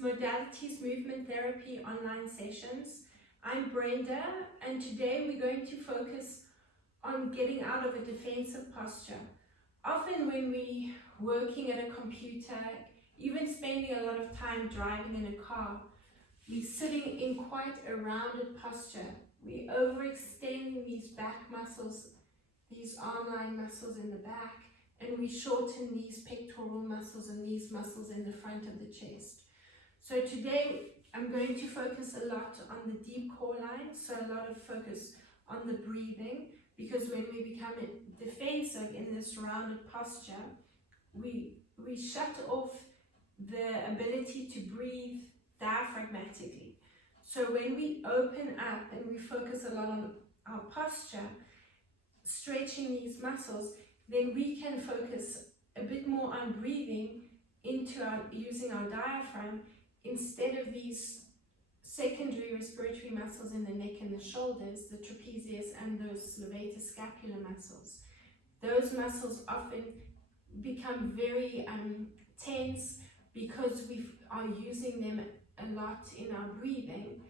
Modalities Movement Therapy online sessions. I'm Brenda, and today we're going to focus on getting out of a defensive posture. Often when we're working at a computer, even spending a lot of time driving in a car, we're sitting in quite a rounded posture. We're overextending these back muscles, these arm line muscles in the back, and we shorten these pectoral muscles and these muscles in the front of the chest. So today I'm going to focus a lot on the deep core line, so a lot of focus on the breathing, because when we become defensive in this rounded posture, we shut off the ability to breathe diaphragmatically. So when we open up and we focus a lot on our posture, stretching these muscles, then we can focus a bit more on breathing into using our diaphragm instead of these secondary respiratory muscles in the neck and the shoulders, the trapezius and those levator scapular muscles. Those muscles often become very tense because we are using them a lot in our breathing,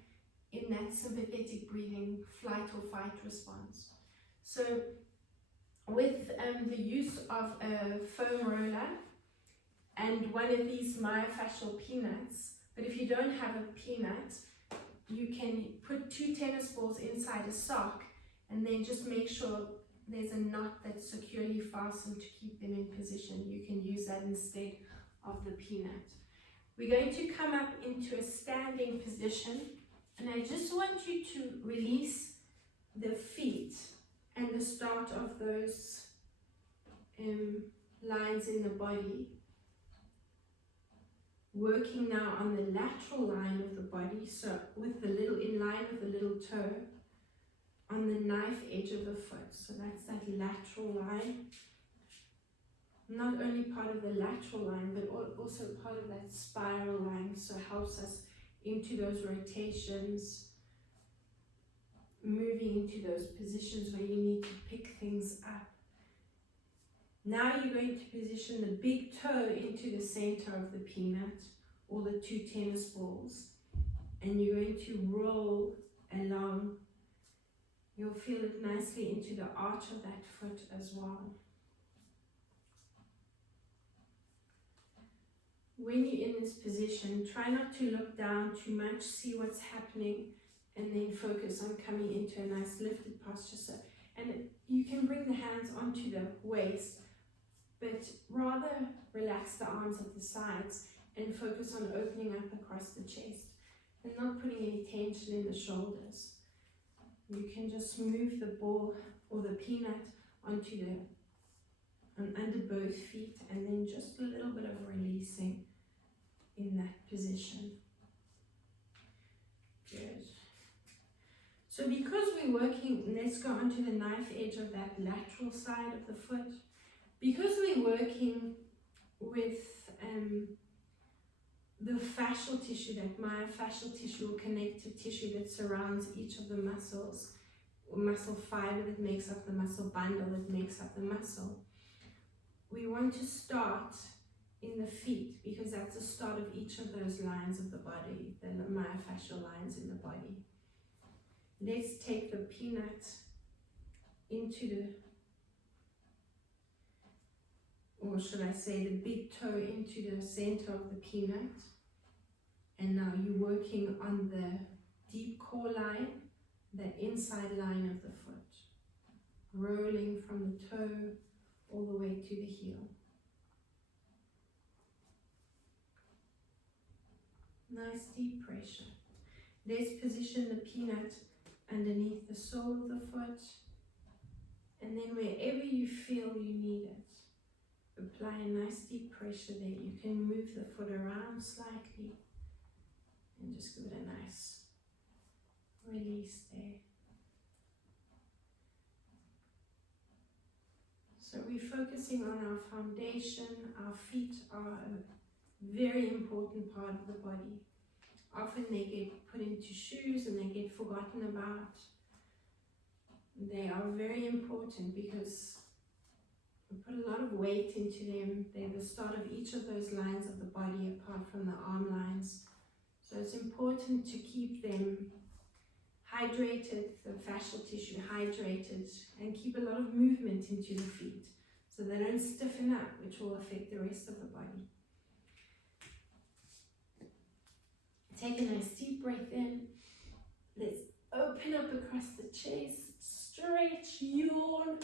in that sympathetic breathing, flight or fight response. So with the use of a foam roller and one of these myofascial peanuts, but if you don't have a peanut, you can put 2 tennis balls inside a sock and then just make sure there's a knot that's securely fastened to keep them in position. You can use that instead of the peanut. We're going to come up into a standing position, and I just want you to release the feet and the start of those lines in the body. Working now on the lateral line of the body, so with the little, in line with the little toe, on the knife edge of the foot. So that's that lateral line. Not only part of the lateral line, but also part of that spiral line, so it helps us into those rotations, moving into those positions where you need to pick things up. Now you're going to position the big toe into the center of the peanut, or the 2 tennis balls, and you're going to roll along. You'll feel it nicely into the arch of that foot as well. When you're in this position, try not to look down too much, see what's happening, and then focus on coming into a nice lifted posture. So, and you can bring the hands onto the waist, but rather relax the arms at the sides and focus on opening up across the chest and not putting any tension in the shoulders. You can just move the ball or the peanut onto under both feet, and then just a little bit of releasing in that position. Good. So because we're working, let's go onto the knife edge of that lateral side of the foot. Because we're working with the fascial tissue, that myofascial tissue or connective tissue that surrounds each of the muscles, or muscle fiber that makes up the muscle bundle that makes up the muscle, we want to start in the feet, because that's the start of each of those lines of the body, the myofascial lines in the body. Let's take the peanut into the, or should I say the big toe into the center of the peanut. And now you're working on the deep core line, the inside line of the foot, rolling from the toe all the way to the heel. Nice deep pressure. Let's position the peanut underneath the sole of the foot, and then wherever you feel you need it, apply a nice deep pressure there. You can move the foot around slightly and just give it a nice release there. So we're focusing on our foundation. Our feet are a very important part of the body. Often they get put into shoes and they get forgotten about. They are very important because we put a lot of weight into them. They're the start of each of those lines of the body, apart from the arm lines So it's important to keep them hydrated, the fascial tissue hydrated, and keep a lot of movement into the feet so they don't stiffen up, which will affect the rest of the body. Take a nice deep breath in. Let's open up across the chest, stretch, yawn,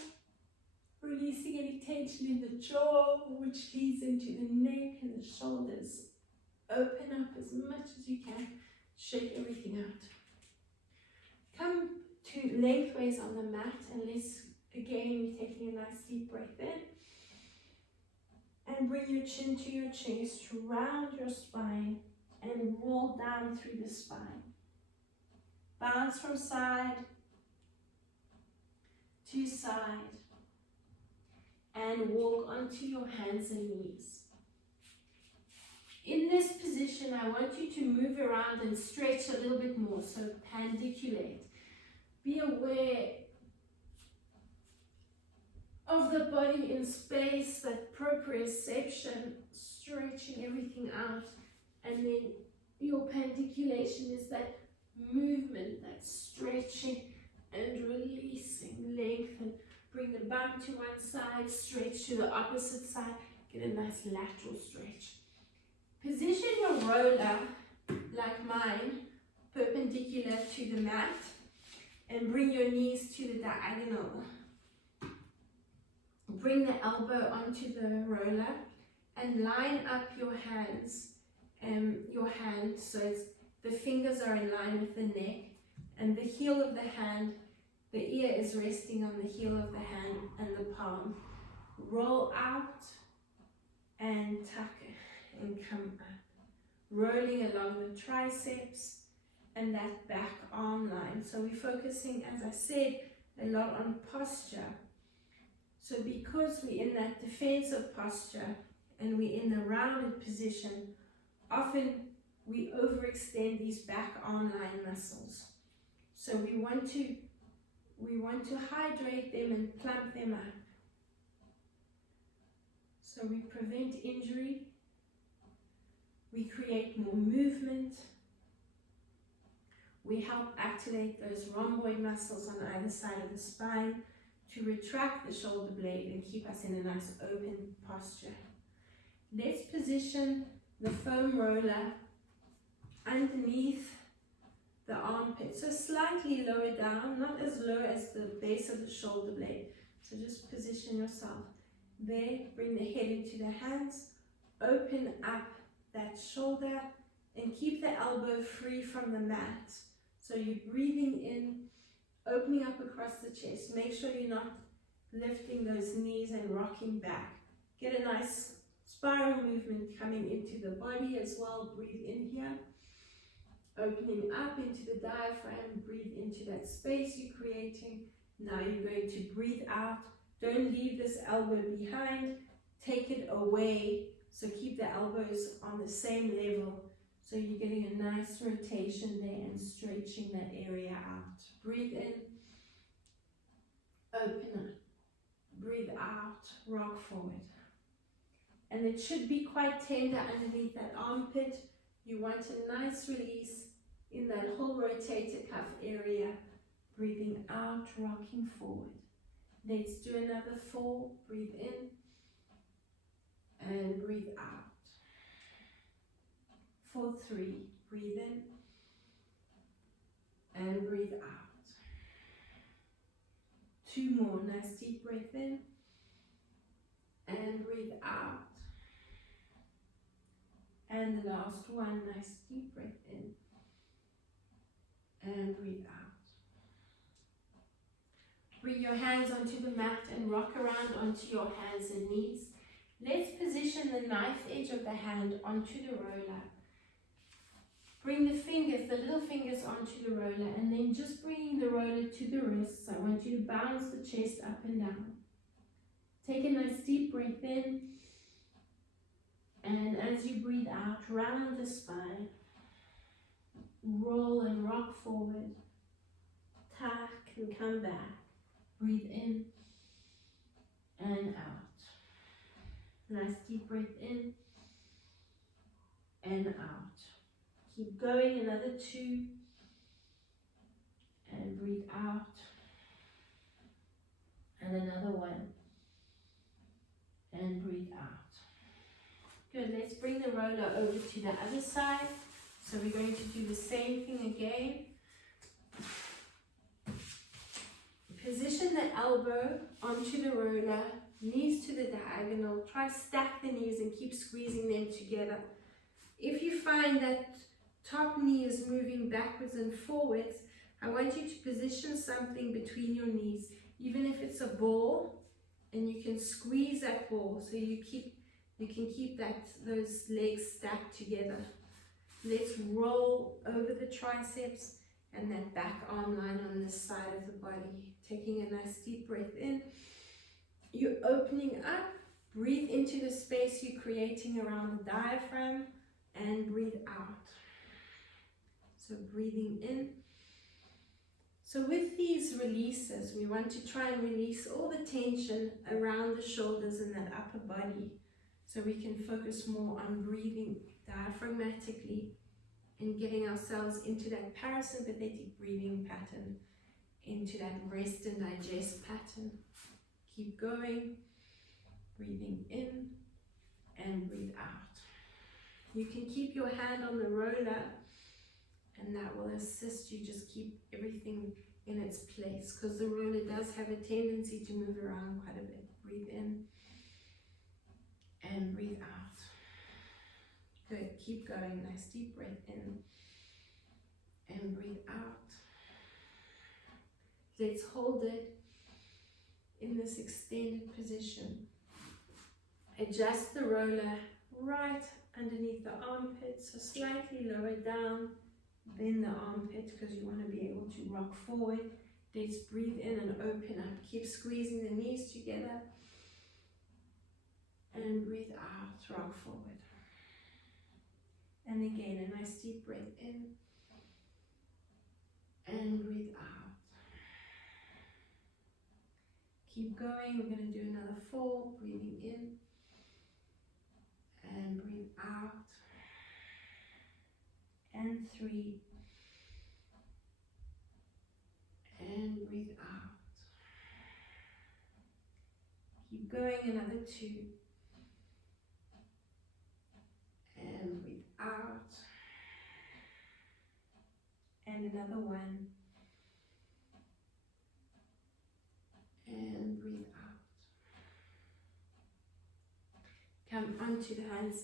releasing any tension in the jaw, which leads into the neck and the shoulders. Open up as much as you can, shake everything out. Come to lengthways on the mat, and let's again be taking a nice deep breath in. And bring your chin to your chest, round your spine, and roll down through the spine. Bounce from side to side, and walk onto your hands and knees. In this position, I want you to move around and stretch a little bit more, so pandiculate. Be aware of the body in space, that proprioception, stretching everything out, and then your pandiculation is that movement, that stretching and releasing, lengthen. Bring the bum to one side, stretch to the opposite side, get a nice lateral stretch. Position your roller, like mine, perpendicular to the mat, and bring your knees to the diagonal. Bring the elbow onto the roller and line up your hands, so the fingers are in line with the neck, and the heel of the hand, the ear is resting on the heel of the hand and the palm. Roll out and tuck and come up, rolling along the triceps and that back arm line. So we're focusing, as I said, a lot on posture. So because we're in that defensive posture and we're in the rounded position, often we overextend these back arm line muscles. So we want to hydrate them and plump them up. So we prevent injury. We create more movement. We help activate those rhomboid muscles on either side of the spine to retract the shoulder blade and keep us in a nice open posture. Let's position the foam roller underneath the armpit, so slightly lower down, not as low as the base of the shoulder blade. So just position yourself there, bring the head into the hands, open up that shoulder, and keep the elbow free from the mat. So you're breathing in, opening up across the chest. Make sure you're not lifting those knees and rocking back. Get a nice spiral movement coming into the body as well. Breathe in here, opening up into the diaphragm. Breathe into that space you're creating. Now you're going to breathe out. Don't leave this elbow behind. Take it away. So keep the elbows on the same level. So you're getting a nice rotation there and stretching that area out. Breathe in, open up, breathe out, rock forward. And it should be quite tender underneath that armpit. You want a nice release in that whole rotator cuff area. Breathing out, rocking forward. Let's do another 4. Breathe in and breathe out. For 3, breathe in and breathe out. 2 more, nice deep breath in and breathe out. And the last one, nice deep breath in and breathe out. Bring your hands onto the mat and rock around onto your hands and knees. Let's position the knife edge of the hand onto the roller. Bring the fingers, the little fingers onto the roller, and then just bringing the roller to the wrists. I want you to bounce the chest up and down. Take a nice deep breath in, and as you breathe out, round the spine. Roll and rock forward. Tuck and come back. Breathe in and out. Nice deep breath in and out. Keep going, another 2. And breathe out. And another 1. And breathe out. Good, let's bring the roller over to the other side. So we're going to do the same thing again. Position the elbow onto the roller, knees to the diagonal. Try stack the knees and keep squeezing them together. If you find that top knee is moving backwards and forwards, I want you to position something between your knees, even if it's a ball, and you can squeeze that ball so you can keep those legs stacked together. Let's roll over the triceps and that back arm line on this side of the body. Taking a nice deep breath in. You're opening up. Breathe into the space you're creating around the diaphragm and breathe out. So breathing in. So with these releases, we want to try and release all the tension around the shoulders and that upper body, so we can focus more on breathing diaphragmatically and getting ourselves into that parasympathetic breathing pattern, into that rest and digest pattern. Keep going, breathing in and breathe out. You can keep your hand on the roller, and that will assist you just keep everything in its place, because the roller does have a tendency to move around quite a bit. Breathe in and breathe out. Good, keep going. Nice deep breath in and breathe out. Let's hold it in this extended position. Adjust the roller right underneath the armpit, so slightly lower down than the armpit, because you want to be able to rock forward. Let's breathe in and open up. Keep squeezing the knees together and breathe out, rock forward. And again, a nice deep breath in and breathe out. Keep going. We're going to do another 4, breathing in and breathe out. And 3 and breathe out. Keep going, another 2 and breathe out. And another 1 and breathe out. Come onto the hands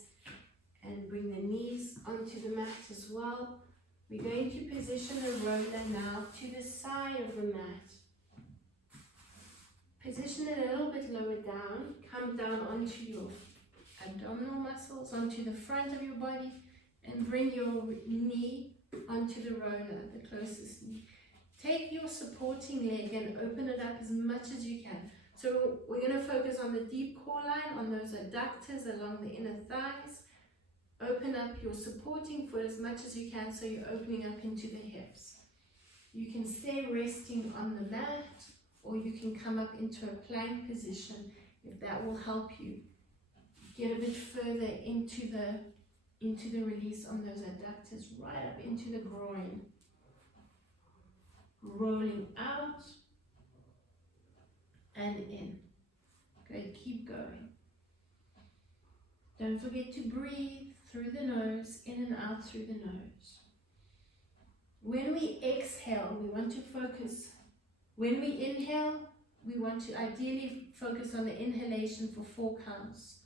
and bring the knees onto the mat as well. We're going to position the roller now to the side of the mat. Position it a little bit lower down. Come down onto your abdominal muscles, onto the front of your body, and bring your knee onto the roller, the closest knee. Take your supporting leg and open it up as much as you can. So we're going to focus on the deep core line, on those adductors along the inner thighs. Open up your supporting foot as much as you can, so you're opening up into the hips. You can stay resting on the mat, or you can come up into a plank position if that will help you get a bit further into the release on those adductors, right up into the groin. Rolling out and in. Good, keep going. Don't forget to breathe through the nose, in and out through the nose. When we exhale, we want to focus. When we inhale, we want to ideally focus on the inhalation for 4 counts.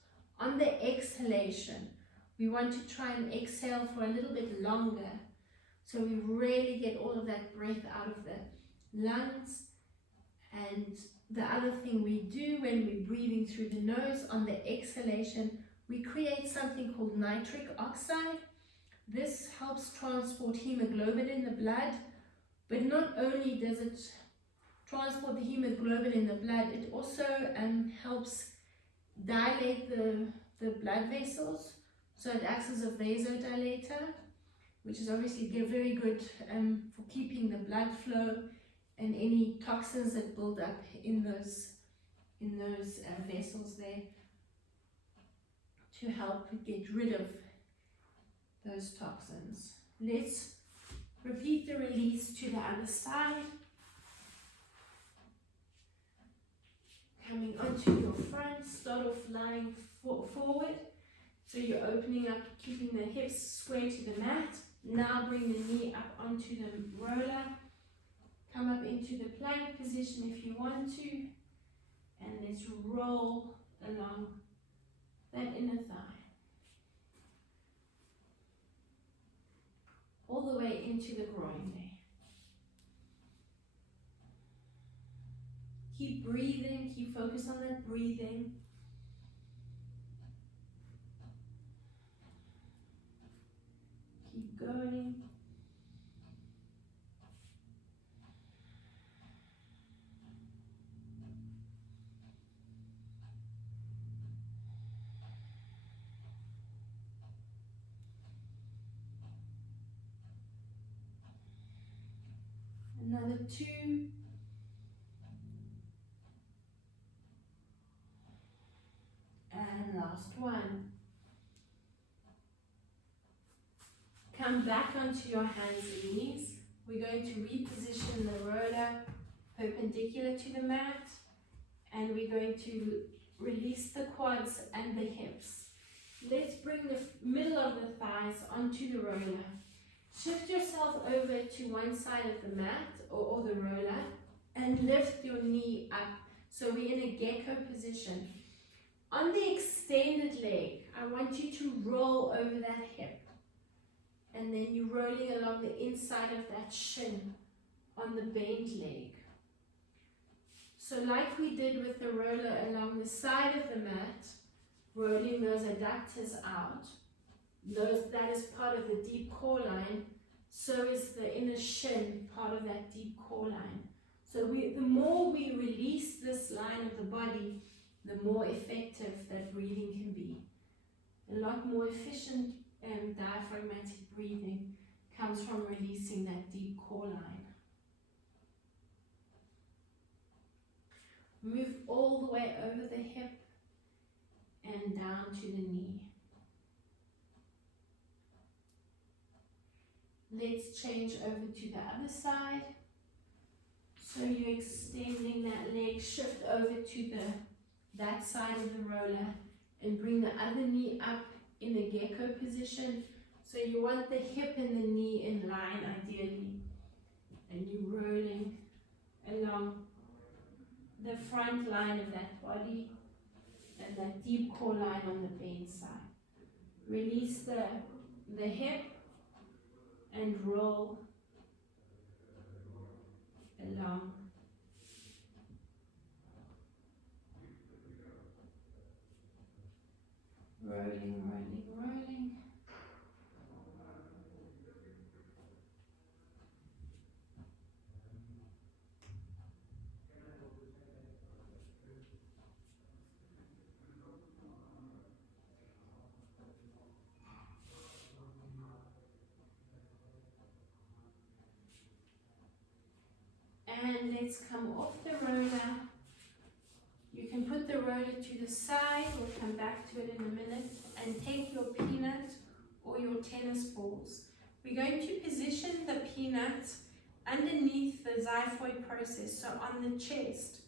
On the exhalation, we want to try and exhale for a little bit longer, so we really get all of that breath out of the lungs. And the other thing we do when we're breathing through the nose, on the exhalation, we create something called nitric oxide. This helps transport hemoglobin in the blood, but not only does it transport the hemoglobin in the blood, it also helps dilate the blood vessels, so it acts as a vasodilator, which is obviously very good for keeping the blood flow and any toxins that build up in those vessels there, to help get rid of those toxins. Let's repeat the release to the other side. Coming onto your front, start off lying forward. So you're opening up, keeping the hips square to the mat. Now bring the knee up onto the roller. Come up into the plank position if you want to. And let's roll along that inner thigh. All the way into the groin there. Keep breathing, keep focus on that breathing. Keep going. Another 2. And last 1. Come back onto your hands and knees. We're going to reposition the roller perpendicular to the mat. And we're going to release the quads and the hips. Let's bring the middle of the thighs onto the roller. Shift yourself over to one side of the mat or the roller and lift your knee up. So we're in a gecko position. On the extended leg, I want you to roll over that hip. And then you're rolling along the inside of that shin on the bent leg. So like we did with the roller along the side of the mat, rolling those adductors out, that is part of the deep core line, so is the inner shin part of that deep core line. So the more we release this line of the body, the more effective that breathing can be. A lot more efficient diaphragmatic breathing comes from releasing that deep core line. Move all the way over the hip and down to the knee. Let's change over to the other side. So you're extending that leg, shift over to that side of the roller and bring the other knee up in the gecko position. So you want the hip and the knee in line ideally. And you're rolling along the front line of that body and that deep core line on the bent side. Release the hip and roll along. Rolling, rolling, rolling. And let's come off the roller. You can put the roller to the side, we'll come back to it in a minute, and take your peanut or your tennis balls. We're going to position the peanut underneath the xiphoid process, so on the chest.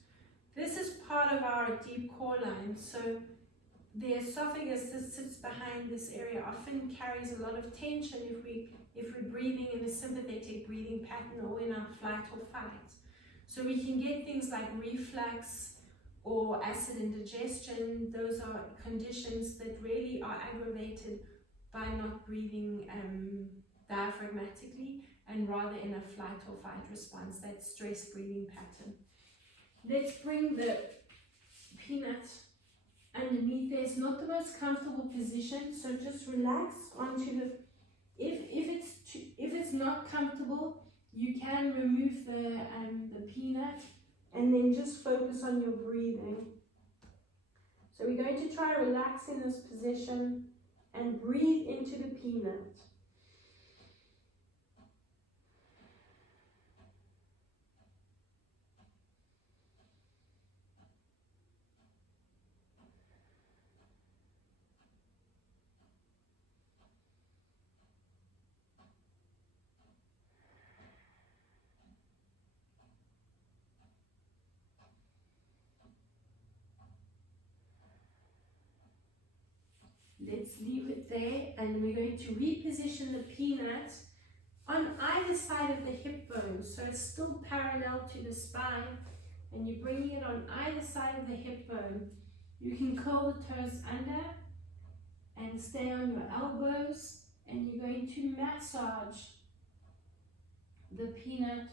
This is part of our deep core line, so the esophagus that sits behind this area often carries a lot of tension if we're breathing in a sympathetic breathing pattern or in our flight or fight. So we can get things like reflux or acid indigestion. Those are conditions that really are aggravated by not breathing diaphragmatically and rather in a flight or fight response, that stress breathing pattern. Let's bring the peanut underneath there. It's not the most comfortable position, so just relax onto the, if it's not comfortable, you can remove the peanut and then just focus on your breathing. So we're going to try relax in this position and breathe into the peanut. Let's leave it there, and we're going to reposition the peanut on either side of the hip bone, so it's still parallel to the spine, and you're bringing it on either side of the hip bone. You can curl the toes under and stay on your elbows, and you're going to massage the peanut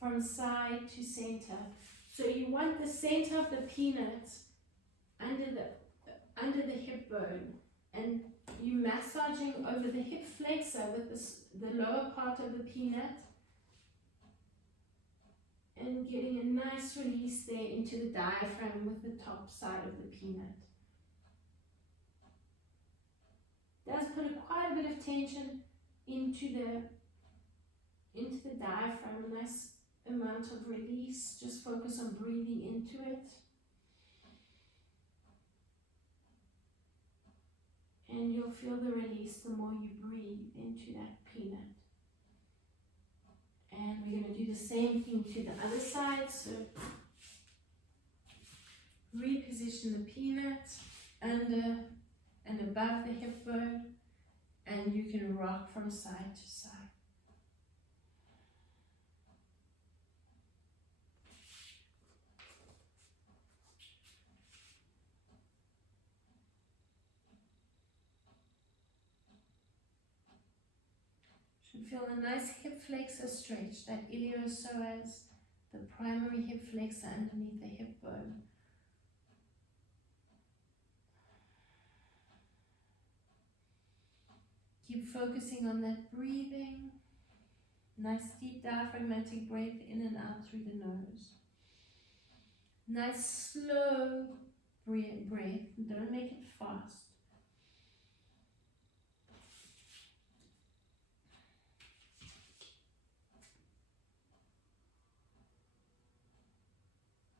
from side to center. So you want the center of the peanut under the hip bone, and you're massaging over the hip flexor with the lower part of the peanut, and getting a nice release there into the diaphragm with the top side of the peanut. Does put quite a bit of tension into the diaphragm, a nice amount of release. Just focus on breathing into it. And you'll feel the release the more you breathe into that peanut. And we're going to do the same thing to the other side. So reposition the peanut under and above the hip bone, and you can rock from side to side. Should feel a nice hip flexor stretch, that iliopsoas, the primary hip flexor underneath the hip bone. Keep focusing on that breathing. Nice deep diaphragmatic breath in and out through the nose. Nice slow breath. Don't make it fast.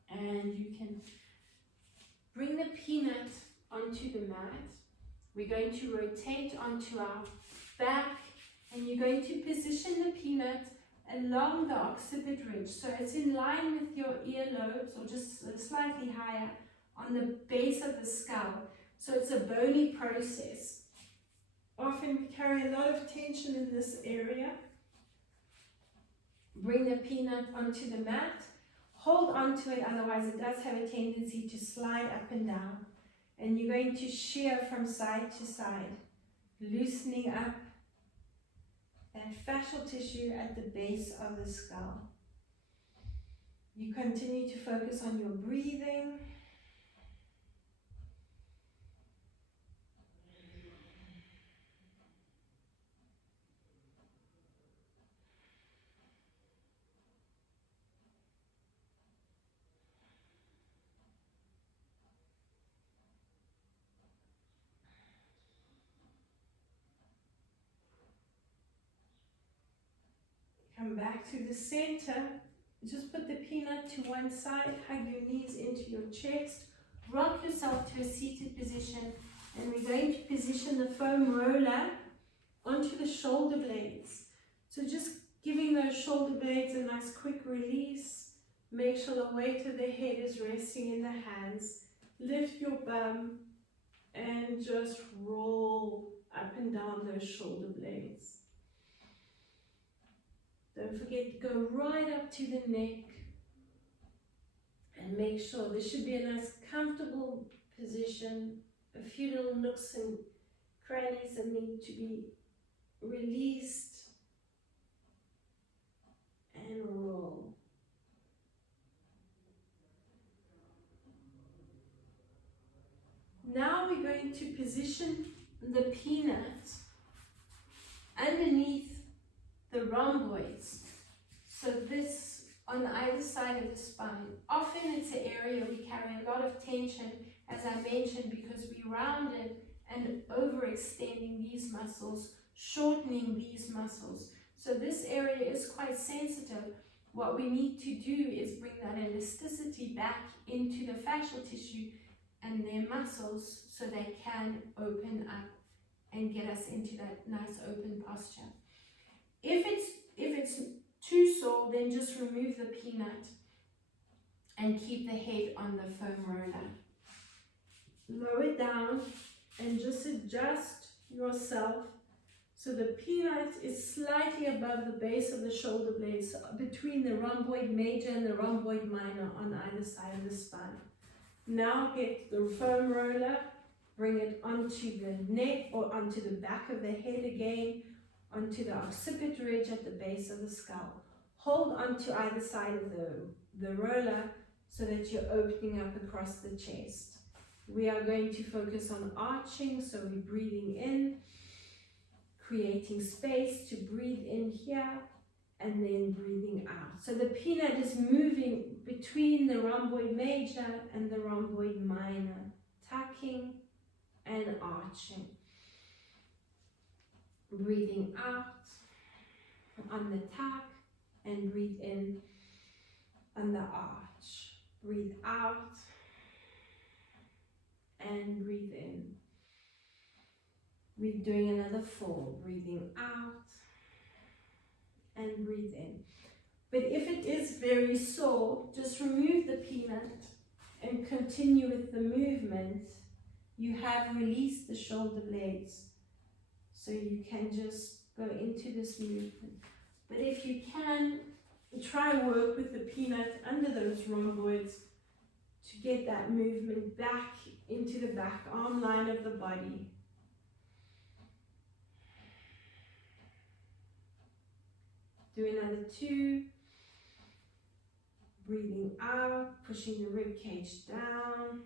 And you can bring the peanut onto the mat. We're going to rotate onto our back, and you're going to position the peanut along the occipit ridge. So it's in line with your earlobes, or just slightly higher on the base of the skull. So it's a bony process. Often we carry a lot of tension in this area. Bring the peanut onto the mat. Hold on to it, otherwise it does have a tendency to slide up and down. And you're going to shear from side to side, loosening up that fascial tissue at the base of the skull. You continue to focus on your breathing. Come back to the center. Just put the peanut to one side, hug your knees into your chest, rock yourself to a seated position, and we're going to position the foam roller onto the shoulder blades. So just giving those shoulder blades a nice quick release. Make sure the weight of the head is resting in the hands. Lift your bum and just roll up and down those shoulder blades. Don't forget to go right up to the neck, and make sure this should be a nice comfortable position. A few little nooks and crannies that need to be released, and roll. Now we're going to position the peanut underneath the rhomboids, so this on either side of the spine. Often it's an area we carry a lot of tension, as I mentioned, because we rounded and overextending these muscles, shortening these muscles. So this area is quite sensitive. What we need to do is bring that elasticity back into the fascial tissue and their muscles, so they can open up and get us into that nice open posture. If it's too sore, then just remove the peanut and keep the head on the foam roller. Lower down and just adjust yourself so the peanut is slightly above the base of the shoulder blades, between the rhomboid major and the rhomboid minor on either side of the spine. Now get the foam roller, bring it onto the neck or onto the back of the head again, onto the occipit ridge at the base of the skull. Hold onto either side of the roller so that you're opening up across the chest. We are going to focus on arching, so we're breathing in, creating space to breathe in here, and then breathing out. So the peanut is moving between the rhomboid major and the rhomboid minor, tucking and arching. Breathing out on the tuck and breathe in on the arch. Breathe out and breathe in. We're doing another 4. Breathing out and breathe in. But if it is very sore, just remove the peanut and continue with the movement. You have released the shoulder blades, so you can just go into this movement. But if you can, try work with the peanut under those rhomboids to get that movement back into the back arm line of the body. Do another 2. Breathing out, pushing the rib cage down.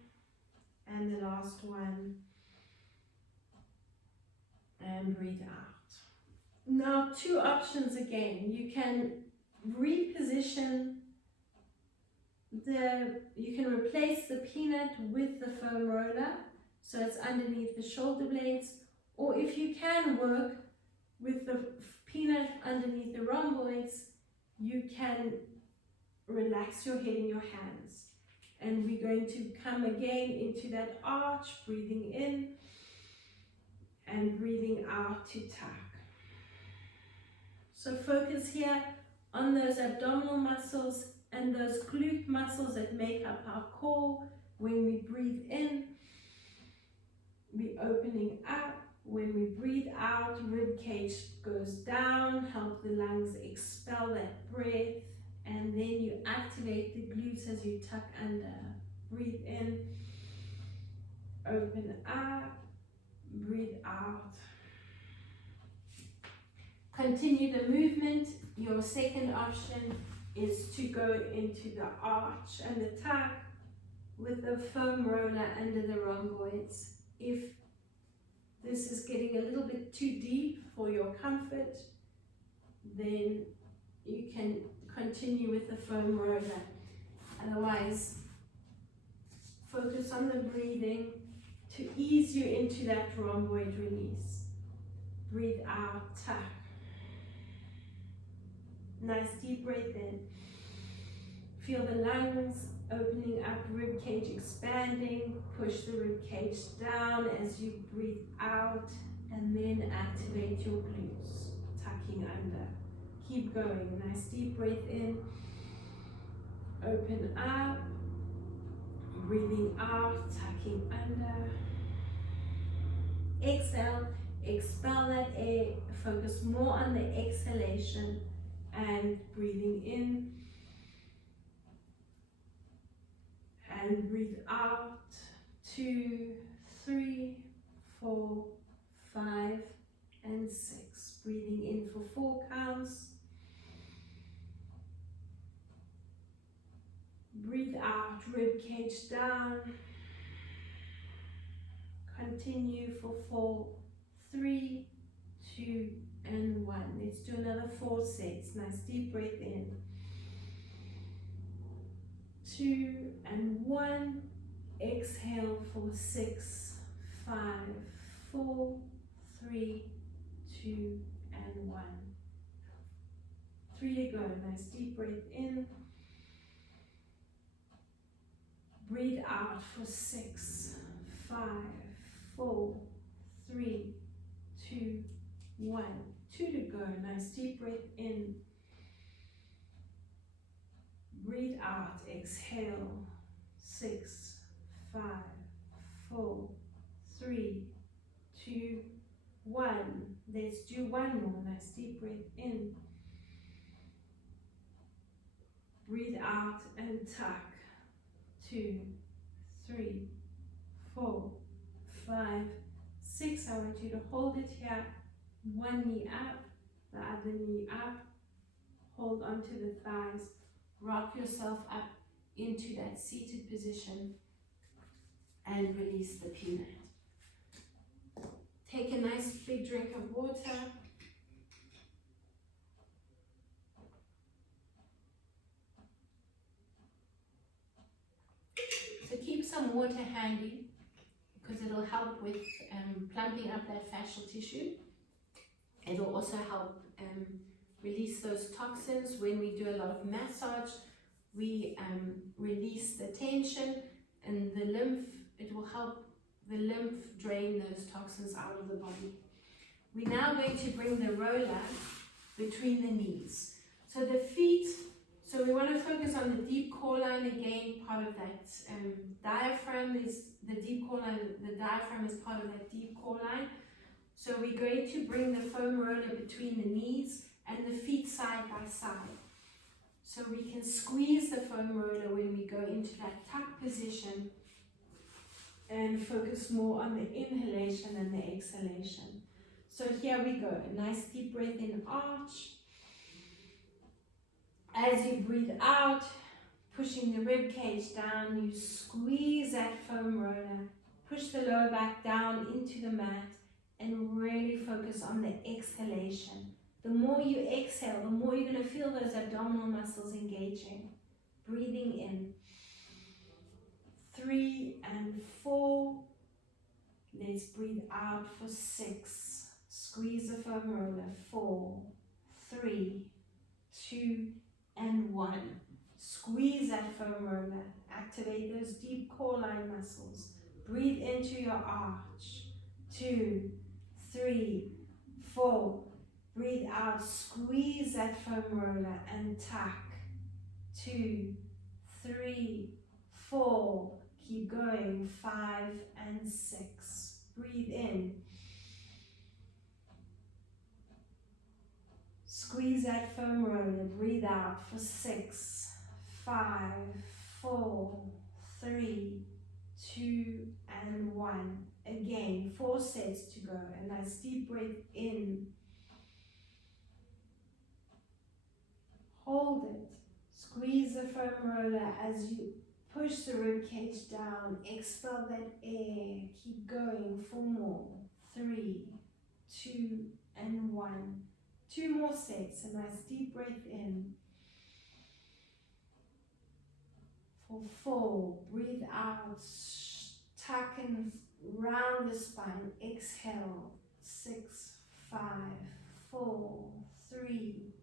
And the last one. And breathe out. Now 2 options again. You can reposition you can replace the peanut with the foam roller, so it's underneath the shoulder blades, or if you can work with the peanut underneath the rhomboids, you can relax your head in your hands. And we're going to come again into that arch, breathing in and breathing out to tuck. So focus here on those abdominal muscles and those glute muscles that make up our core. When we breathe in, we're opening up. When we breathe out, rib cage goes down, help the lungs expel that breath, and then you activate the glutes as you tuck under. Breathe in, open up, breathe out. Continue the movement. Your second option is to go into the arch and the tuck with the foam roller under the rhomboids. If this is getting a little bit too deep for your comfort, then you can continue with the foam roller. Otherwise, focus on the breathing to ease you into that rhomboid release. Breathe out, tuck. Nice deep breath in. Feel the lungs opening up, rib cage expanding. Push the rib cage down as you breathe out, and then activate your glutes, tucking under. Keep going. Nice deep breath in. Open up. Breathing out, tucking under. Exhale. Expel that air. Focus more on the exhalation and breathing in. And breathe out. 2, 3, 4, 5, and 6. Breathing in for 4 counts. Breathe out, rib cage down. Continue for 4, 3, 2, and 1. Let's do another 4 sets. Nice deep breath in. 2 and 1. Exhale for 6, 5, 4, 3, 2, and 1. 3 to go. Nice deep breath in. Breathe out for 6, 5, 4, 3, 2, 1. 2 to go. Nice deep breath in. Breathe out. Exhale. 6, 5, 4, 3, 2, 1. Let's do one more. Nice deep breath in. Breathe out and tuck. 2, 3, 4, 5, 6. I want you to hold it here. One knee up, the other knee up. Hold onto the thighs. Rock yourself up into that seated position and release the peanut. Take a nice big drink of water. So keep some water handy because it'll help with plumping up that fascial tissue. It'll also help release those toxins. When we do a lot of massage, we release the tension and the lymph. It will help the lymph drain those toxins out of the body. We're now going to bring the roller between the knees. So the feet, so we want to focus on the deep core line again. Part of that diaphragm is the deep core line. The diaphragm is part of that deep core line. So we're going to bring the foam roller between the knees and the feet side by side. So we can squeeze the foam roller when we go into that tuck position and focus more on the inhalation and the exhalation. So here we go, a nice deep breath in, arch. As you breathe out, pushing the rib cage down, you squeeze that foam roller, push the lower back down into the mat and really focus on the exhalation. The more you exhale, the more you're going to feel those abdominal muscles engaging. Breathing in. 3 and 4. Let's breathe out for 6. Squeeze the foam roller. 4, 3, 2, and 1. Squeeze that foam roller. Activate those deep core line muscles. Breathe into your arch. 2, 3, 4. Breathe out. Squeeze that foam roller and tuck. 2, 3, 4. Keep going. 5 and 6. Breathe in. Squeeze that foam roller. Breathe out for 6, 5, 4, 3, 2, and 1. Again, 4 sets to go. A nice deep breath in. Hold it. Squeeze the foam roller as you push the rib cage down. Expel that air. Keep going. 4 more. 3, 2, and 1. 2 more sets. A nice deep breath in. For 4, breathe out. Tuck and round the spine. Exhale. 6, 5, 4, 3,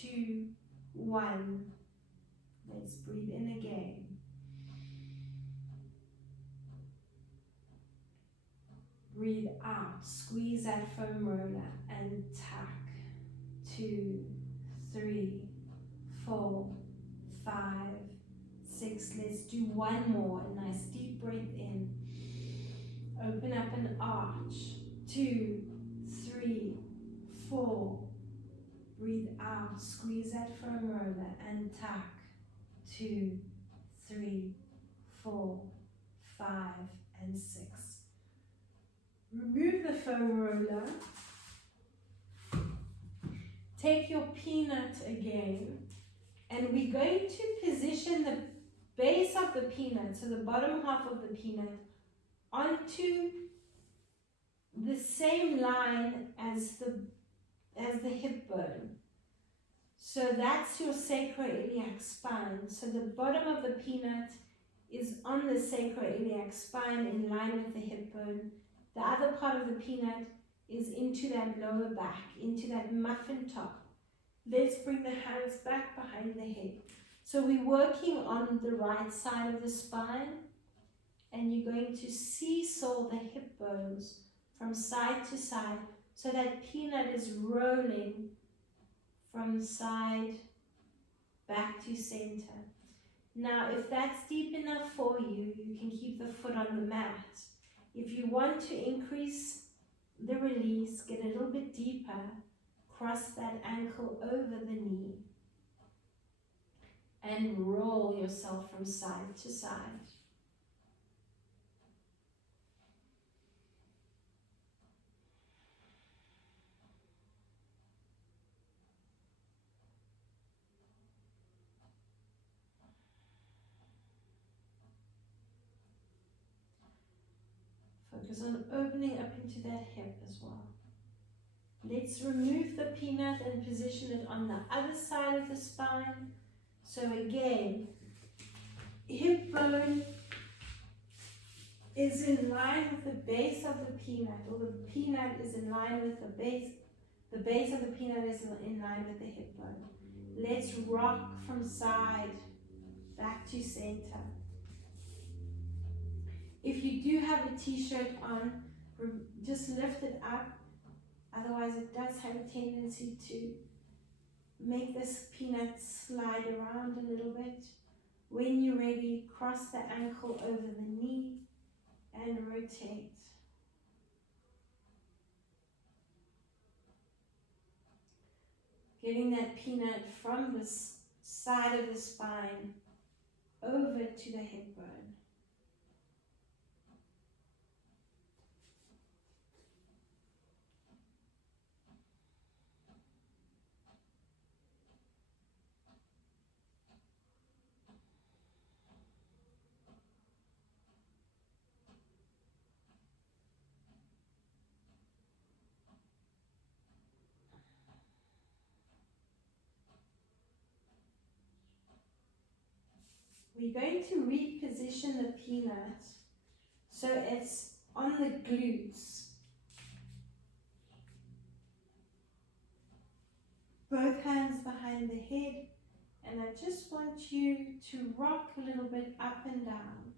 2, 1. Let's breathe in again. Breathe out. Squeeze that foam roller and tuck. 2, 3, 4, 5, 6. Let's do 1 more. A nice deep breath in. Open up an arch. 2, 3, 4. Breathe out. Squeeze that foam roller and tuck. 2, 3, 4, 5, and 6. Remove the foam roller. Take your peanut again, and we're going to position the base of the peanut, so the bottom half of the peanut, onto the same line as the hip bone. So that's your sacroiliac spine. So the bottom of the peanut is on the sacroiliac spine in line with the hip bone. The other part of the peanut is into that lower back, into that muffin top. Let's bring the hands back behind the head. So we're working on the right side of the spine, and you're going to seesaw the hip bones from side to side so that peanut is rolling from side back to center. Now, if that's deep enough for you, you can keep the foot on the mat. If you want to increase the release, get a little bit deeper, cross that ankle over the knee, and roll yourself from side to side. Focus on opening up into that hip as well. Let's remove the peanut and position it on the other side of the spine. So again, hip bone is in line with the base of the peanut, or the peanut is in line with the base of the peanut is in line with the hip bone. Let's rock from side back to center. If you do have a t-shirt on, just lift it up. Otherwise, it does have a tendency to make this peanut slide around a little bit. When you're ready, cross the ankle over the knee and rotate. Getting that peanut from the side of the spine over to the hip bone. We're going to reposition the peanut so it's on the glutes. Both hands behind the head, and I just want you to rock a little bit up and down.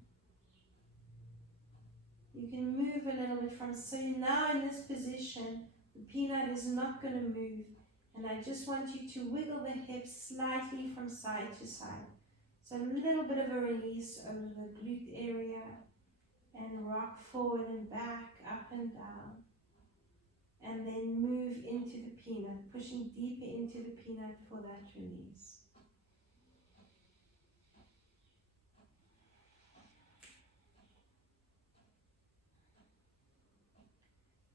You can move a little bit so now in this position, the peanut is not going to move, and I just want you to wiggle the hips slightly from side to side. So a little bit of a release over the glute area, and rock forward and back, up and down. And then move into the peanut, pushing deeper into the peanut for that release.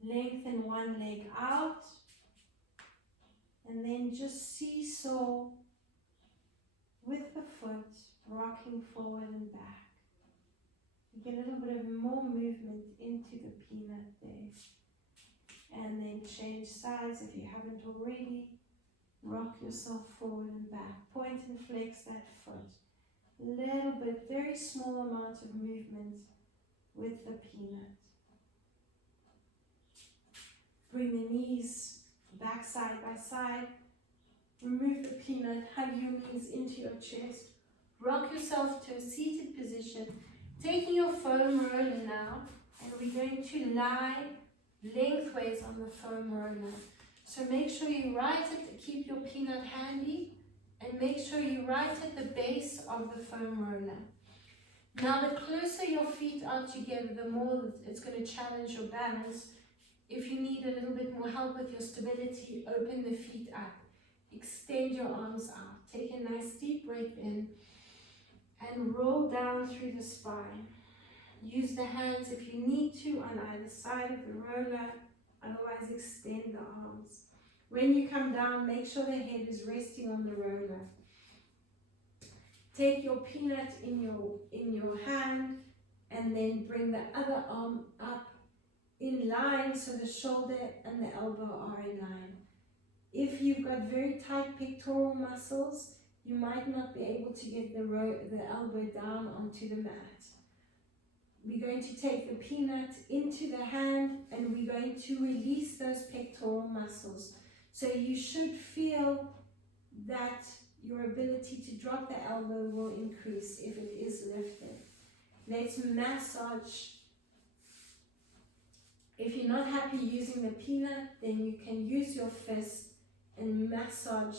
Lengthen one leg out, and then just seesaw with the foot, rocking forward and back. You get a little bit of more movement into the peanut there. And then change sides if you haven't already. Rock yourself forward and back. Point and flex that foot. Little bit, very small amount of movement with the peanut. Bring the knees back side by side. Remove the peanut, hug your knees into your chest. Rock yourself to a seated position. Taking your foam roller now, and we're going to lie lengthways on the foam roller. So make sure you keep your peanut handy, and make sure you right at the base of the foam roller. Now the closer your feet are together, the more it's going to challenge your balance. If you need a little bit more help with your stability, open the feet up. Extend your arms out. Take a nice deep breath in and roll down through the spine. Use the hands if you need to on either side of the roller, otherwise extend the arms. When you come down, make sure the head is resting on the roller. Take your peanut in your hand and then bring the other arm up in line so the shoulder and the elbow are in line. If you've got very tight pectoral muscles, you might not be able to get the elbow down onto the mat. We're going to take the peanut into the hand and we're going to release those pectoral muscles. So you should feel that your ability to drop the elbow will increase if it is lifted. Let's massage. If you're not happy using the peanut, then you can use your fist and massage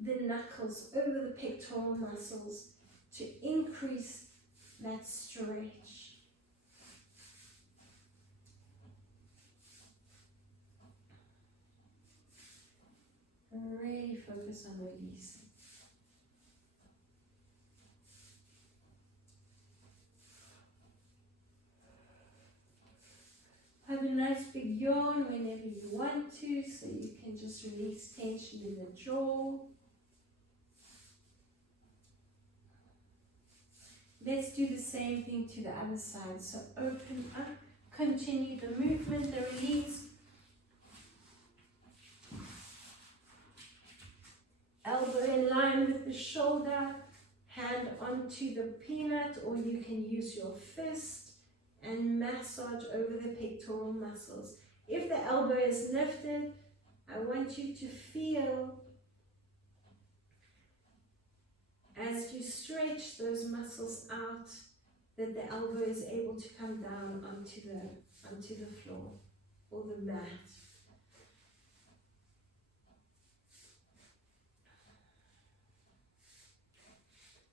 the knuckles over the pectoral muscles to increase that stretch. focus on releasing. Have a nice big yawn whenever you want to, so you can just release tension in the jaw. Let's do the same thing to the other side. So open up, continue the movement, the release. Elbow in line with the shoulder, hand onto the peanut, or you can use your fist and massage over the pectoral muscles. If the elbow is lifted, I want you to feel as you stretch those muscles out that the elbow is able to come down onto the floor or the mat.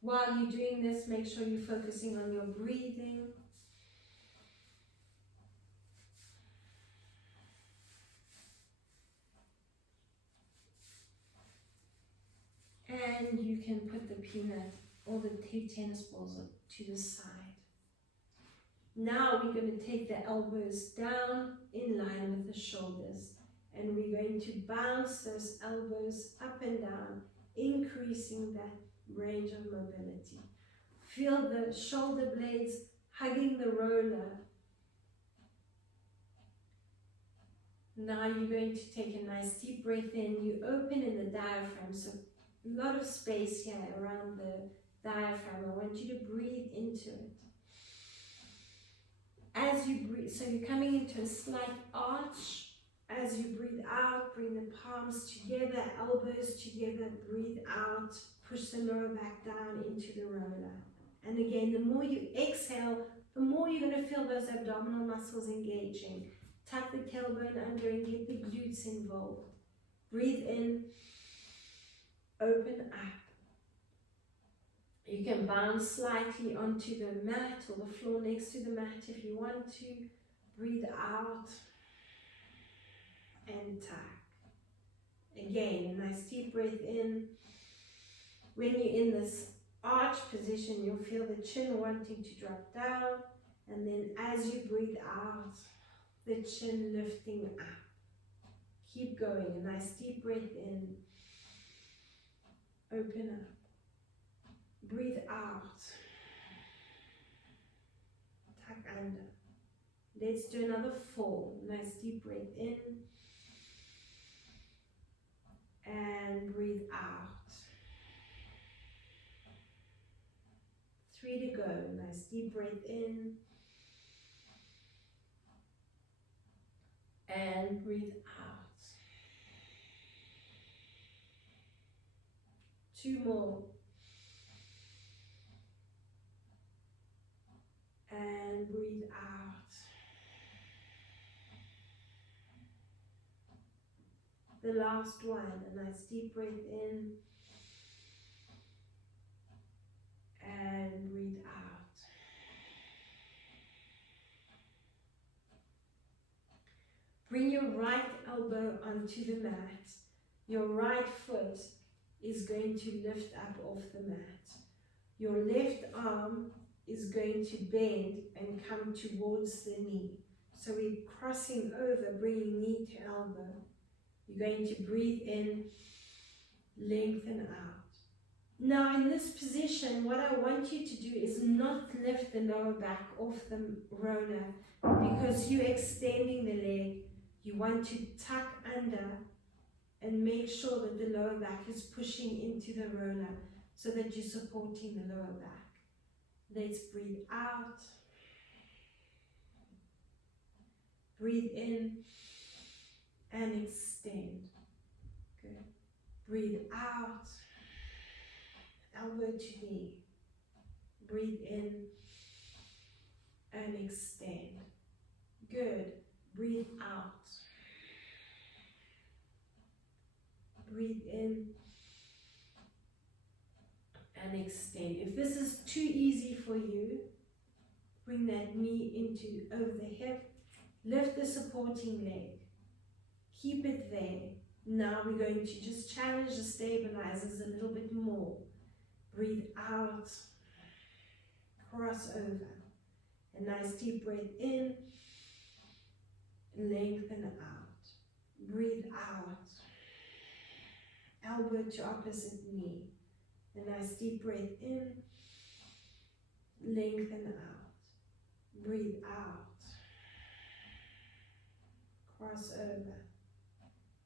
While you're doing this, make sure you're focusing on your breathing. And you can put the peanut or the 2 tennis balls to the side. Now we're going to take the elbows down in line with the shoulders. And we're going to bounce those elbows up and down, increasing that range of mobility. Feel the shoulder blades hugging the roller. Now you're going to take a nice deep breath in. You open in the diaphragm, so a lot of space here around the diaphragm. I want you to breathe into it. As you breathe, so you're coming into a slight arch. As you breathe out, bring the palms together, elbows together, breathe out, push the lower back down into the roller. And again, the more you exhale, the more you're going to feel those abdominal muscles engaging. Tuck the tailbone under and get the glutes involved. Breathe in, open up. You can bounce slightly onto the mat or the floor next to the mat if you want to. Breathe out and tuck. Again, a nice deep breath in. When you're in this arch position, you'll feel the chin wanting to drop down, and then as you breathe out, the chin lifting up. Keep going, a nice deep breath in. Open up. Breathe out. Tuck under. Let's do another 4. Nice deep breath in. And breathe out. 3 to go. Nice deep breath in. And breathe out. 2 more. And breathe out. The last one, a nice deep breath in. And breathe out. Bring your right elbow onto the mat. Your right foot is going to lift up off the mat. Your left arm is going to bend and come towards the knee. So we're crossing over, bringing knee to elbow. You're going to breathe in, lengthen out. Now in this position, what I want you to do is not lift the lower back off the roller, because you're extending the leg. You want to tuck under and make sure that the lower back is pushing into the roller so that you're supporting the lower back. Let's breathe out. Breathe in and extend. Good. Breathe out. Elbow to knee. Breathe in and extend. Good. Breathe out. Breathe in and extend. If this is too easy for you, bring that knee into over the hip. Lift the supporting leg. Keep it there. Now we're going to just challenge the stabilizers a little bit more. Breathe out, cross over. A nice deep breath in, lengthen out. Breathe out. Elbow to opposite knee. A nice deep breath in, lengthen out. Breathe out. Cross over.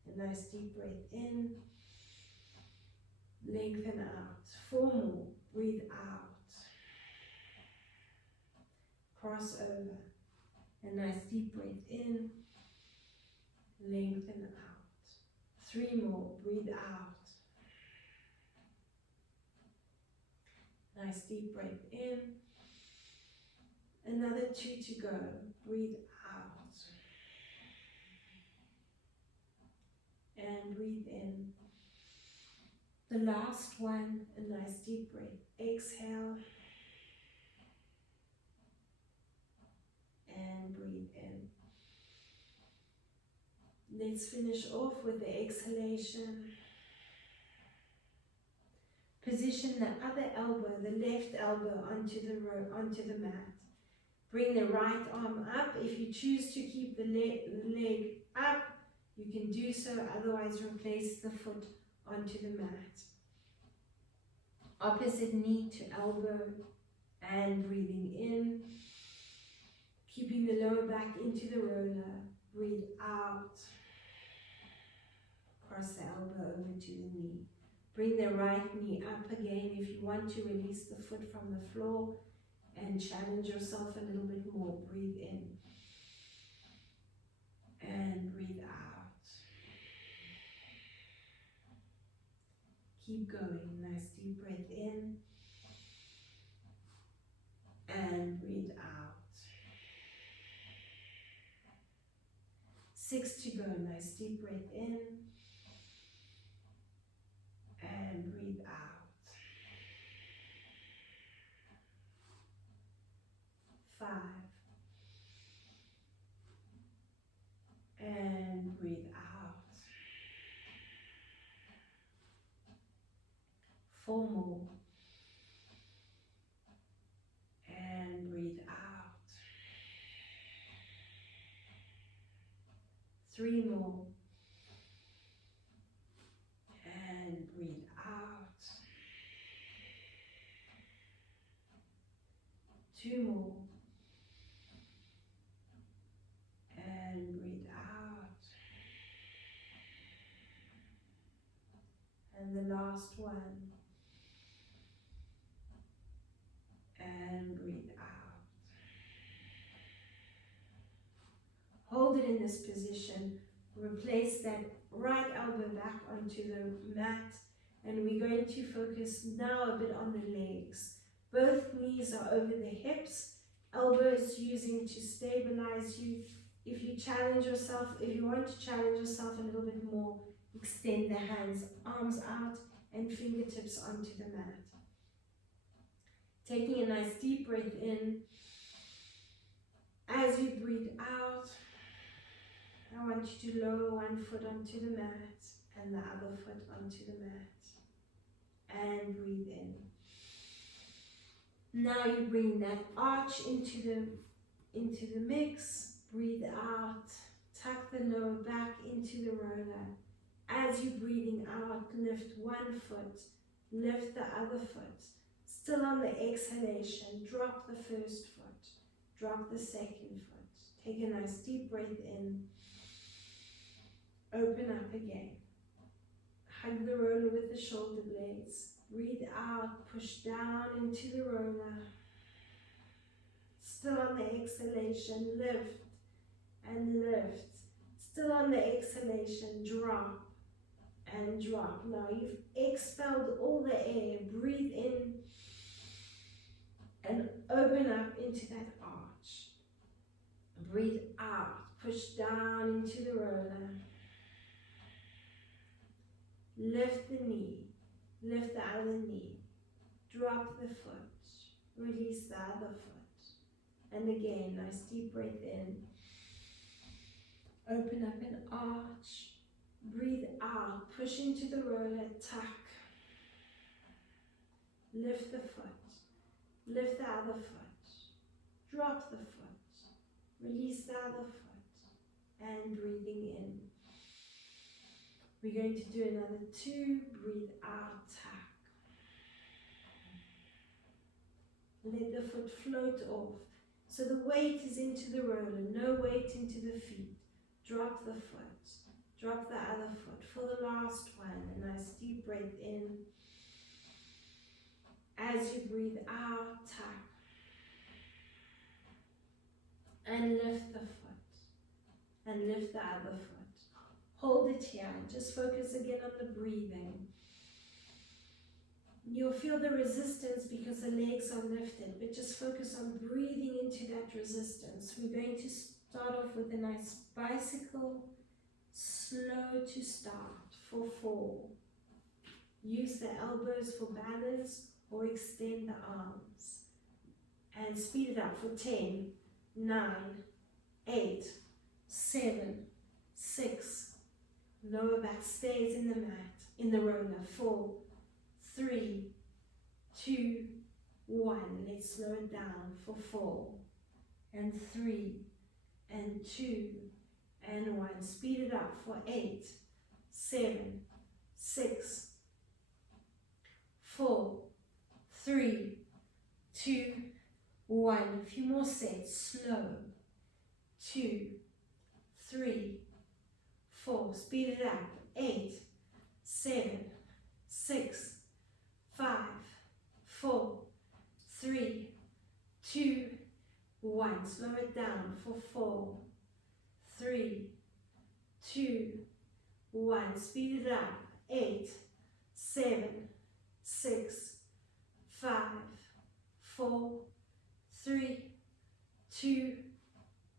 A nice deep breath in, lengthen out. 4 more. Breathe out. Cross over. A nice deep breath in, lengthen out. 3 more. Breathe out. Nice deep breath in. Another 2 to go. Breathe out. And breathe in. The last one, a nice deep breath. Exhale. And breathe in. Let's finish off with the exhalation. Position the other elbow, the left elbow, onto the mat. Bring the right arm up. If you choose to keep the leg up, you can do so, otherwise replace the foot onto the mat. Opposite knee to elbow and breathing in. Keeping the lower back into the roller. Breathe out. Cross the elbow over to the knee. Bring the right knee up again if you want to release the foot from the floor and challenge yourself a little bit more. Breathe in. And breathe out. Keep going. Nice deep breath in. And breathe out. 6 to go. Nice deep breath in. And breathe out. 5. And breathe out. 4 more. And breathe out. 3 more. And breathe out. 2 more. And breathe out. And the last one. And breathe out. Hold it in this position. Replace that right elbow back onto the mat, and we're going to focus now a bit on the legs. Both knees are over the hips, elbows using to stabilize you. If you challenge yourself, if you want to challenge yourself a little bit more, extend the hands, arms out, and fingertips onto the mat. Taking a nice deep breath in. As you breathe out, I want you to lower one foot onto the mat and the other foot onto the mat. And breathe in. Now you bring that arch into the mix. Breathe out. Tuck the lower back into the roller. As you're breathing out, lift one foot. Lift the other foot. Still on the exhalation, drop the first foot. Drop the second foot. Take a nice deep breath in. Open up again. Hug the roller with the shoulder blades. Breathe out, push down into the roller. Still on the exhalation, lift and lift. Still on the exhalation, drop and drop. Now you've expelled all the air. Breathe in and open up into that arch. Breathe out, push down into the roller. Lift the knee, lift the other knee, drop the foot, release the other foot. And again, nice deep breath in. Open up an arch, Breathe out, push into the roller, tuck. Lift the foot, lift the other foot, drop the foot, release the other foot, and breathing in. We're going to do another 2, breathe out, tuck. Let the foot float off. So the weight is into the roller, no weight into the feet. Drop the foot, drop the other foot. For the last one, a nice deep breath in. As you breathe out, tuck. And lift the foot, and lift the other foot. Hold it here, and just focus again on the breathing. You'll feel the resistance because the legs are lifted, but just focus on breathing into that resistance. We're going to start off with a nice bicycle, slow to start for 4. Use the elbows for balance or extend the arms. And speed it up for 10, 9, 8, 7, 6. Lower back stays in the mat, in the roller. 4, 3, 2, 1. Let's slow it down for 4, and 3, and 2, and 1. Speed it up for 8, 7, 6, 4, 3, 2, 1. A few more sets. Slow. 2, 3, 4. Speed it up. 8, 7, 6, 5, 4, 3, 2, 1. Slow it down for 4, 3, 2, 1. Speed it up. 8, 7, 6, 5, 4, 3, 2,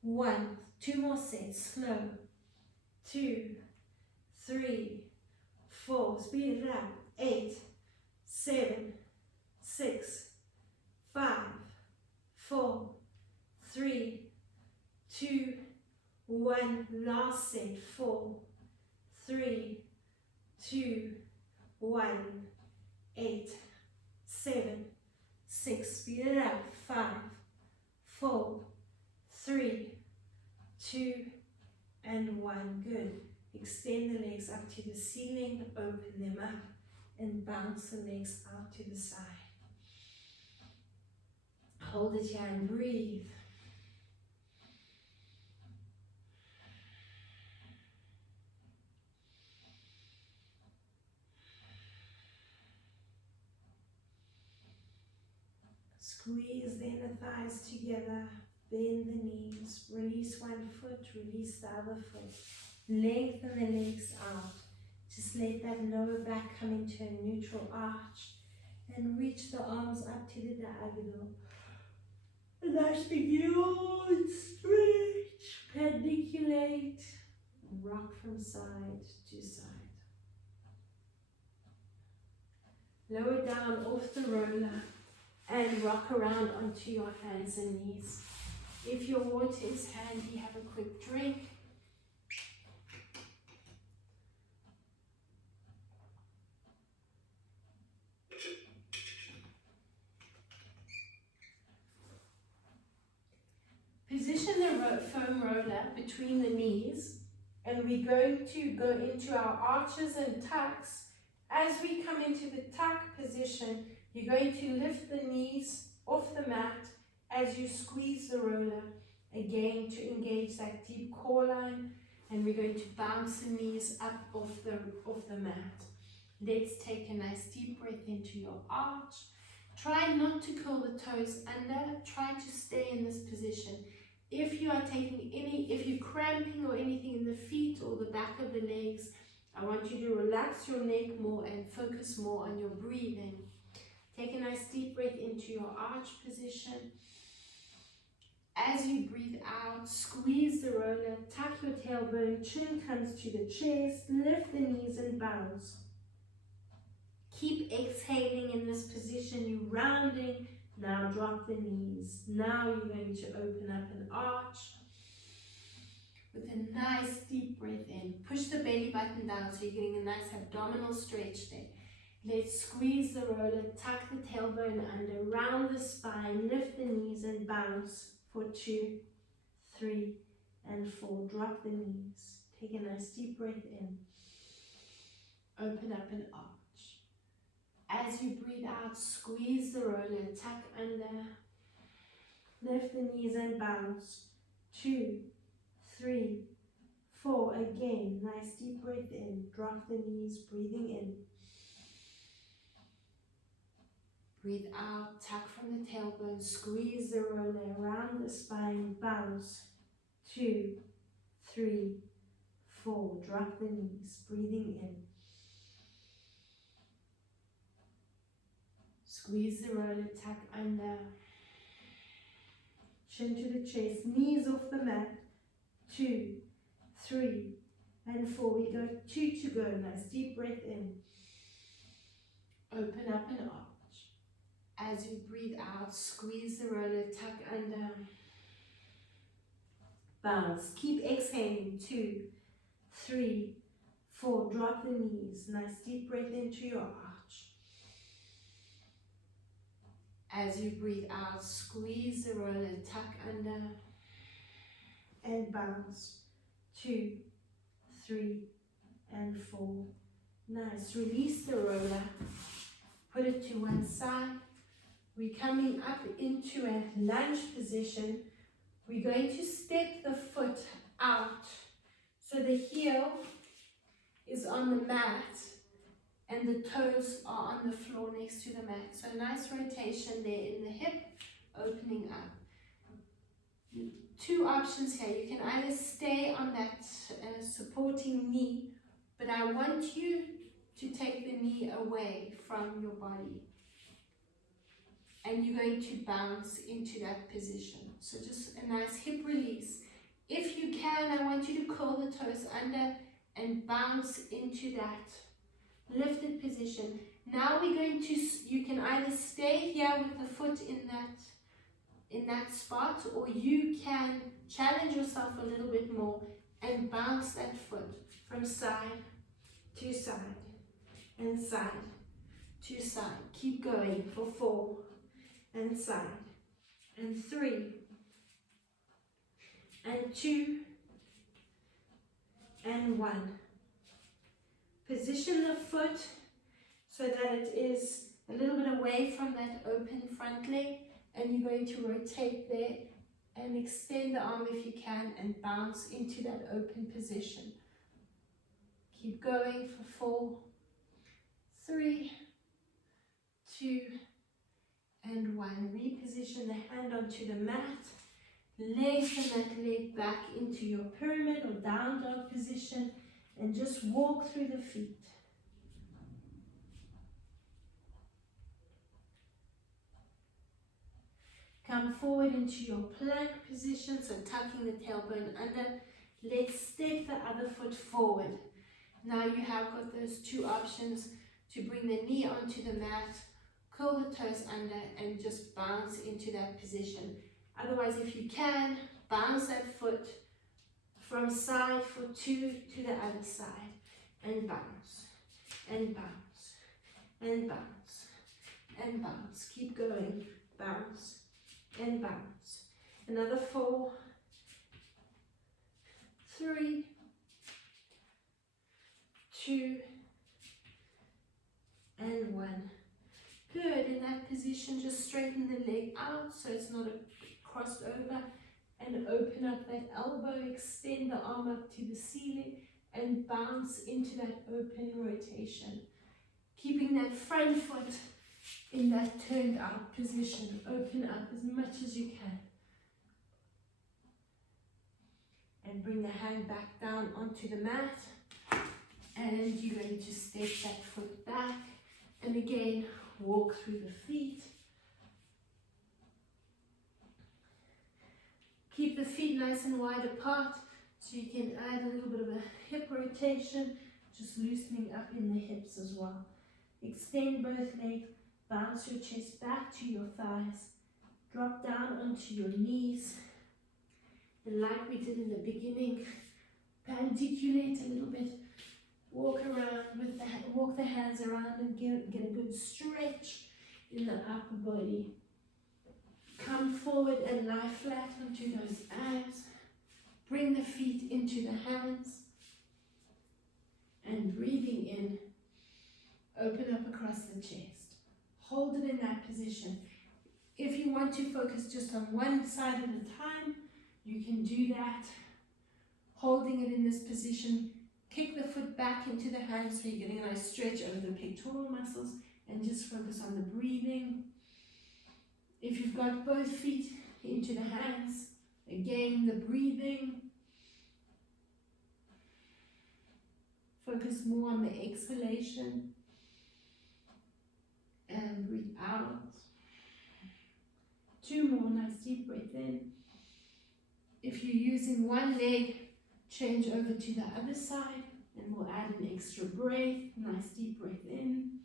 1. 2 more sets. Slow. 2, 3, 4. Speed it up. 8, 7, 6, 5, 4, 3, 2, 1. Last set. 4, 3, 2, 1. 8, 7, 6. Speed it up. 5, 4, 3, 2, and 1. Good. Extend the legs up to the ceiling, open them up, and bounce the legs out to the side. Hold it here and breathe. Squeeze the inner thighs together, bend the knees, release one foot, release the other foot. Lengthen the legs out. Just let that lower back come into a neutral arch and reach the arms up to the diagonal. A nice big yawn, stretch, pediculate, rock from side to side. Lower down off the roller and rock around onto your hands and knees. If your water is handy, have a quick drink. Position the foam roller between the knees, and we're going to go into our arches and tucks. As we come into the tuck position, you're going to lift the knees off the mat as you squeeze the roller, again to engage that deep core line, and we're going to bounce the knees up off the mat. Let's take a nice deep breath into your arch. Try not to curl the toes under, try to stay in this position. If you are if you're cramping or anything in the feet or the back of the legs, I want you to relax your neck more and focus more on your breathing. Take a nice deep breath into your arch position. As you breathe out, squeeze the roller, tuck your tailbone, chin comes to the chest, lift the knees and bounce. Keep exhaling in this position, you're rounding. Now drop the knees. Now you're going to open up an arch. with a nice deep breath in. Push the belly button down so you're getting a nice abdominal stretch there. Let's squeeze the roller, tuck the tailbone under, round the spine, lift the knees and bounce for 2, 3, and 4. Drop the knees. Take a nice deep breath in. Open up and arch. As you breathe out, squeeze the roller, tuck under, lift the knees and bounce. 2, 3, 4. Again, nice deep breath in. Drop the knees, breathing in. Breathe out, tuck from the tailbone, squeeze the roller around the spine, bounce. 2, 3, 4. Drop the knees, breathing in. Squeeze the roller, tuck under. Chin to the chest, knees off the mat. 2, 3, and 4. We go 2 to go. Nice deep breath in. Open up and arch. As you breathe out, squeeze the roller, tuck under. Bounce. Keep exhaling. 2, 3, 4. Drop the knees. Nice deep breath into your arch. As you breathe out, squeeze the roller, tuck under, and bounce. 2, 3, and 4. Nice. Release the roller. Put it to one side. We're coming up into a lunge position. We're going to step the foot out. So the heel is on the mat and the toes are on the floor next to the mat. So a nice rotation there in the hip, opening up. 2 options here. You can either stay on that supporting knee, but I want you to take the knee away from your body. And you're going to bounce into that position. So just a nice hip release. If you can, I want you to curl the toes under and bounce into that lifted position. Now we're going to, you can either stay here with the foot in that spot, or you can challenge yourself a little bit more and bounce that foot from side to side and side to side. Keep going for 4 and side and 3 and 2 and 1. Position the foot so that it is a little bit away from that open front leg, and you're going to rotate there and extend the arm if you can and bounce into that open position. Keep going for 4, 3, 2, and 1. Reposition the hand onto the mat. Lengthen that leg back into your pyramid or down dog position and just walk through the feet. Come forward into your plank position, so tucking the tailbone under. Let's step the other foot forward. Now you have got those 2 options to bring the knee onto the mat, curl the toes under, and just bounce into that position. Otherwise, if you can, bounce that foot from side for 2 to the other side, and bounce, and bounce, and bounce, and bounce. Keep going. Bounce and bounce. Another 4, 3, 2, and 1. Good. In that position, just straighten the leg out so it's not crossed over, and open up that elbow, extend the arm up to the ceiling, and bounce into that open rotation. Keeping that front foot in that turned out position. Open up as much as you can. And bring the hand back down onto the mat. And you're going to step that foot back. And again, walk through the feet. Keep the feet nice and wide apart so you can add a little bit of a hip rotation, just loosening up in the hips as well. Extend both legs, bounce your chest back to your thighs, drop down onto your knees. And like we did in the beginning, Pandiculate a little bit. Walk around with walk the hands around and get a good stretch in the upper body. Come forward and lie flat onto those abs. Bring the feet into the hands. And breathing in, open up across the chest. Hold it in that position. If you want to focus just on one side at a time, you can do that. Holding it in this position. Kick the foot back into the hands so you're getting a nice stretch over the pectoral muscles, and just focus on the breathing. If you've got both feet into the hands, again, the breathing. Focus more on the exhalation. And breathe out. 2 more, nice deep breath in. If you're using one leg, change over to the other side, and we'll add an extra breath. Nice deep breath in.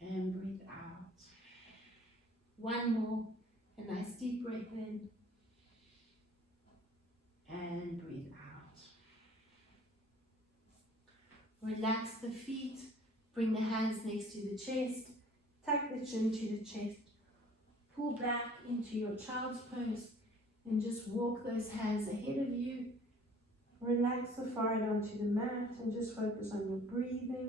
And breathe out. 1 more, a nice deep breath in. And breathe out. Relax the feet. Bring the hands next to the chest. Tuck the chin to the chest. Pull back into your child's pose. And just walk those hands ahead of you. Relax the forehead onto the mat and just focus on your breathing.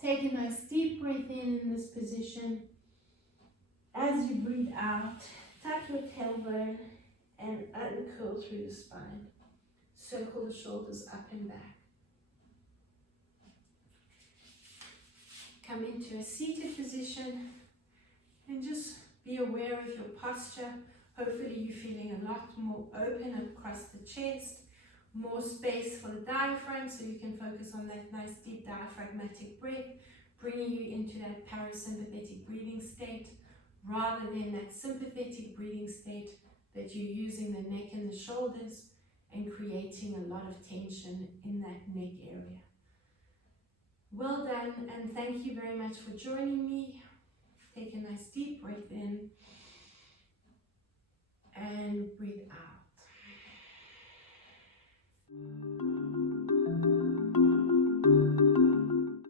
Take a nice deep breath in this position. As you breathe out, tuck your tailbone and uncurl through the spine. Circle the shoulders up and back. Come into a seated position and just be aware of your posture. Hopefully you're feeling a lot more open across the chest, more space for the diaphragm so you can focus on that nice deep diaphragmatic breath, bringing you into that parasympathetic breathing state rather than that sympathetic breathing state that you're using the neck and the shoulders and creating a lot of tension in that neck area. Well done, and thank you very much for joining me. Take a nice deep breath in and breathe out.